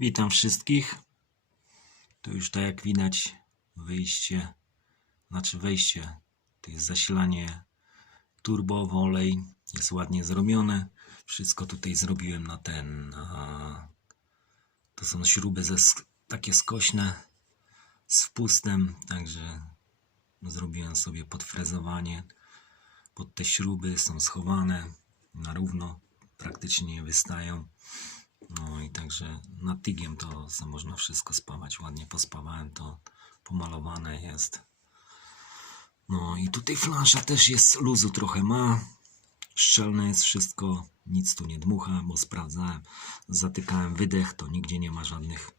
Witam wszystkich. Tu już tak jak widać wyjście, znaczy wejście, to jest zasilanie turbo, olej, jest ładnie zrobione. Wszystko tutaj zrobiłem na ten, na, to są śruby ze, takie skośne z wpustem, także zrobiłem sobie podfrezowanie. Pod te śruby są schowane na równo, praktycznie nie wystają. No i także nad tygiem to można wszystko spawać. Ładnie pospawałem to, pomalowane jest. No i tutaj flansza też jest, luzu trochę ma. Szczelne jest wszystko, nic tu nie dmucha, bo sprawdzałem. Zatykałem wydech, to nigdzie nie ma żadnych.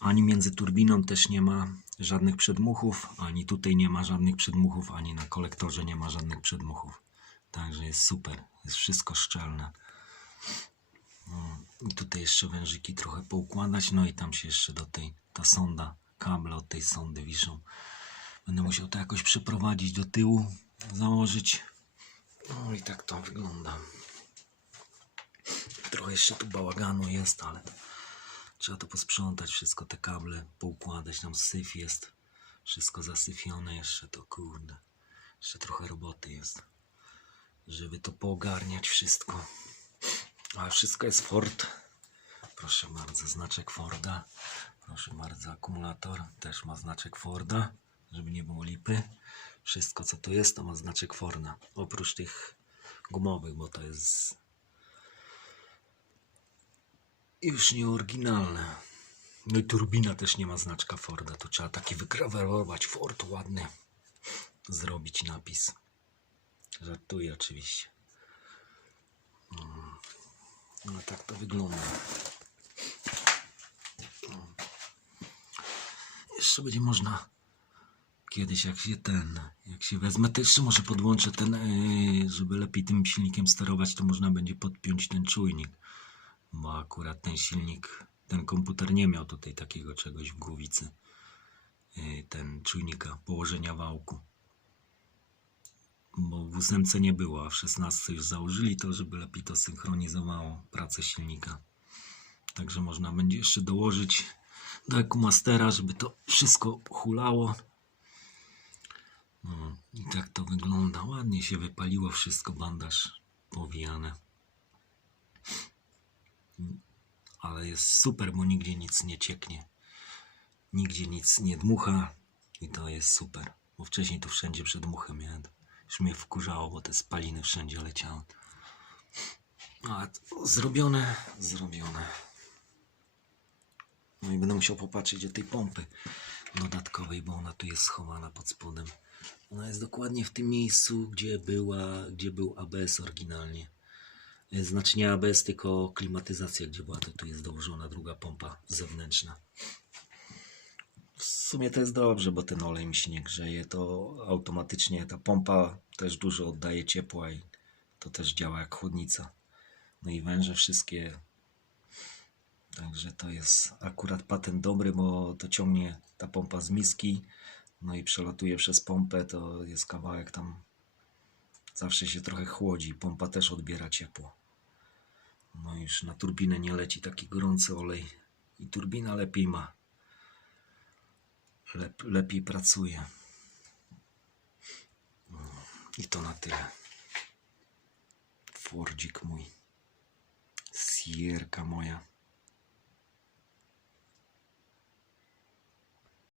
Ani między turbiną też nie ma żadnych przedmuchów, ani tutaj nie ma żadnych przedmuchów, ani na kolektorze nie ma żadnych przedmuchów. Także jest super, jest wszystko szczelne. I tutaj jeszcze wężyki trochę poukładać, no i tam się jeszcze do tej, ta sonda, kable od tej sondy wiszą. Będę musiał to jakoś przeprowadzić do tyłu, założyć. No i tak to wygląda. Trochę jeszcze tu bałaganu jest, ale trzeba to posprzątać, wszystko te kable poukładać, tam syf jest. Wszystko zasyfione jeszcze, to kurde. Jeszcze trochę roboty jest, żeby to poogarniać wszystko. Ale wszystko jest Ford. Proszę bardzo, znaczek Forda. Proszę bardzo, akumulator też ma znaczek Forda, żeby nie było lipy. Wszystko co tu jest, to ma znaczek Forda. Oprócz tych gumowych, bo to jest już nieoryginalne. No i turbina też nie ma znaczka Forda. Tu trzeba taki wygrawerować Ford ładny. Zrobić napis. Żartuję oczywiście. No tak to wygląda. Jeszcze będzie można kiedyś jak się ten, jak się wezmę, jeszcze może podłączę ten, yy, żeby lepiej tym silnikiem sterować, to można będzie podpiąć ten czujnik. Bo akurat ten silnik, ten komputer nie miał tutaj takiego czegoś w głowicy. Yy, ten czujnika położenia wałku. Bo w ósemce nie było, a w 16 już założyli to, żeby lepiej to synchronizowało pracę silnika. Także można będzie jeszcze dołożyć do Ekumastera, żeby to wszystko hulało. No, I tak to wygląda. Ładnie się wypaliło wszystko, bandaż powijane. Ale jest super, bo nigdzie nic nie cieknie. Nigdzie nic nie dmucha i to jest super. Bo wcześniej tu wszędzie przedmuchę miałem. Już mnie wkurzało, bo te spaliny wszędzie leciały. A to zrobione, zrobione. No i będę musiał popatrzeć do tej pompy dodatkowej, bo ona tu jest schowana pod spodem. Ona jest dokładnie w tym miejscu, gdzie była, gdzie był ABS oryginalnie. E, Znaczy nie ABS, tylko klimatyzacja, gdzie była, to tu jest dołożona druga pompa zewnętrzna. Sumie to jest dobrze, bo ten olej mi się nie grzeje, to automatycznie ta pompa też dużo oddaje ciepła i to też działa jak chłodnica. No i węże wszystkie. Także to jest akurat patent dobry, bo to ciągnie ta pompa z miski, no i przelatuje przez pompę, to jest kawałek tam. Zawsze się trochę chłodzi, pompa też odbiera ciepło. No już na turbinę nie leci taki gorący olej i turbina lepiej ma lep, lepiej pracuje. I to na tyle. Fordzik mój. Sierka moja.